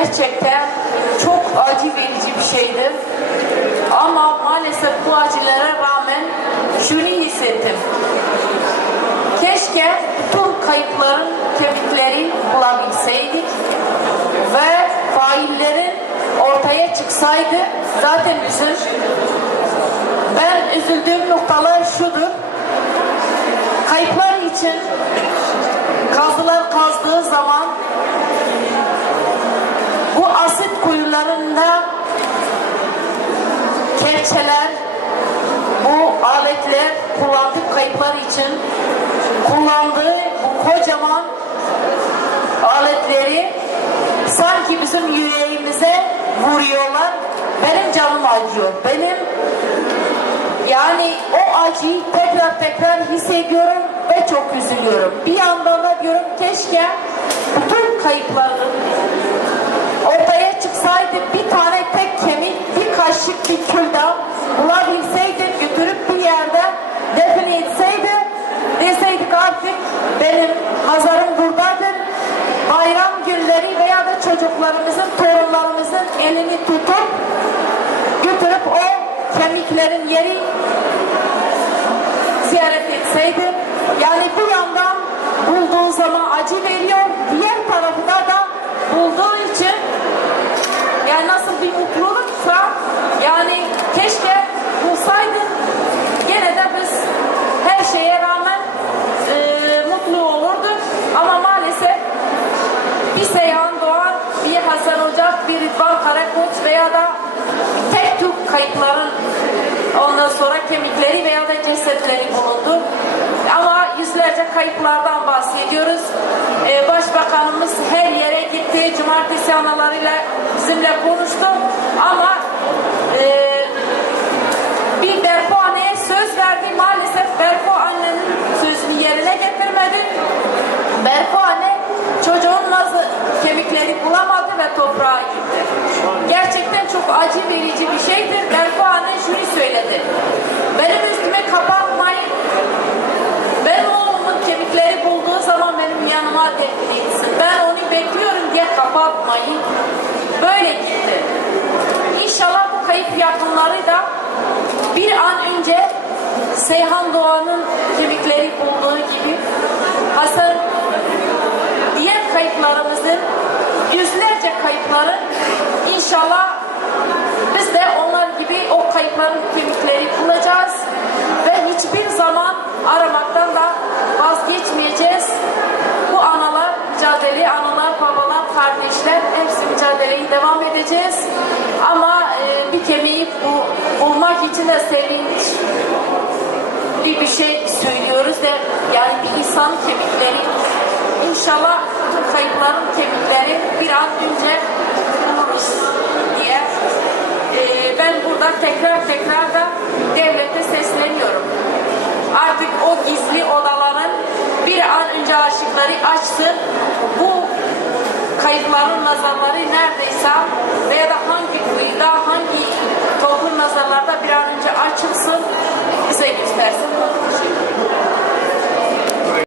gerçekten çok acı verici bir şeydir. Ama maalesef bu acılara rağmen şunu hissettim. Keşke tüm kayıpların kemikleri bulabilseydik ve faillerin ortaya çıksaydı zaten üzül. Ben üzüldüğüm noktalar şudur. Kayıplar için kazılar kazdığı kepçeler, bu aletler kullandığı kayıplar için kullandığı bu kocaman aletleri sanki bizim yüreğimize vuruyorlar. Benim canım acıyor. Benim yani o acıyı tekrar tekrar hissediyorum ve çok üzülüyorum. Bir yandan da diyorum keşke bütün kayıpların benim Hazarım buradadır. Bayram günleri veya da çocuklarımızın, torunlarımızın elini tutup götürüp o kemiklerin yeri ziyaret etseydi. Yani bu yandan bulduğu zaman acı veriyor. Diğer tarafta da bulduğu için yani nasıl bir mutluluksa yani keşke bulsaydı gene de biz her şeye rağmen e, mutlu olurduk. Ama maalesef bir Seyhan Doğan, bir Hasan Ocak, bir Rıdvan Karakoç veya da tek tük kayıpların ondan sonra kemikleri veya da cesetleri bulundu. Ama yüzlerce kayıplardan bahsediyoruz. Ee, Başbakanımız her yere gitti. Cumartesi analarıyla bizimle konuştu. Ama toprağa gitti. Gerçekten çok acı verici bir şeydir. Anne şunu söyledi. Benim üstüme kapatmayın. Benim oğlumun kemikleri bulduğu zaman benim yanıma defnetsin. Ben onu bekliyorum diye kapatmayın. Böyle gitti. İnşallah bu kayıp yakınları da bir an önce Seyhan Doğan'ın kemikleri bulduğu gibi Hasan diğer kayıplarımızın yüzlerce kayıpların inşallah biz de onlar gibi o kayıpların kemikleri bulacağız ve hiçbir zaman aramaktan da vazgeçmeyeceğiz. Bu analar mücadele, analar, babalar, kardeşler hepsi mücadeleyi devam edeceğiz. Ama e, bir kemiği bu, bulmak için de sevinç bir şey söylüyoruz da yani bir insan kemikleri inşallah bu kayıpların kemikleri bir an önce diye Ee, ben burada tekrar tekrar da devlete sesleniyorum. Artık o gizli odaların bir an önce aşıkları açsın. Bu kayıpların nazarları neredeyse veya da hangi kuyuda hangi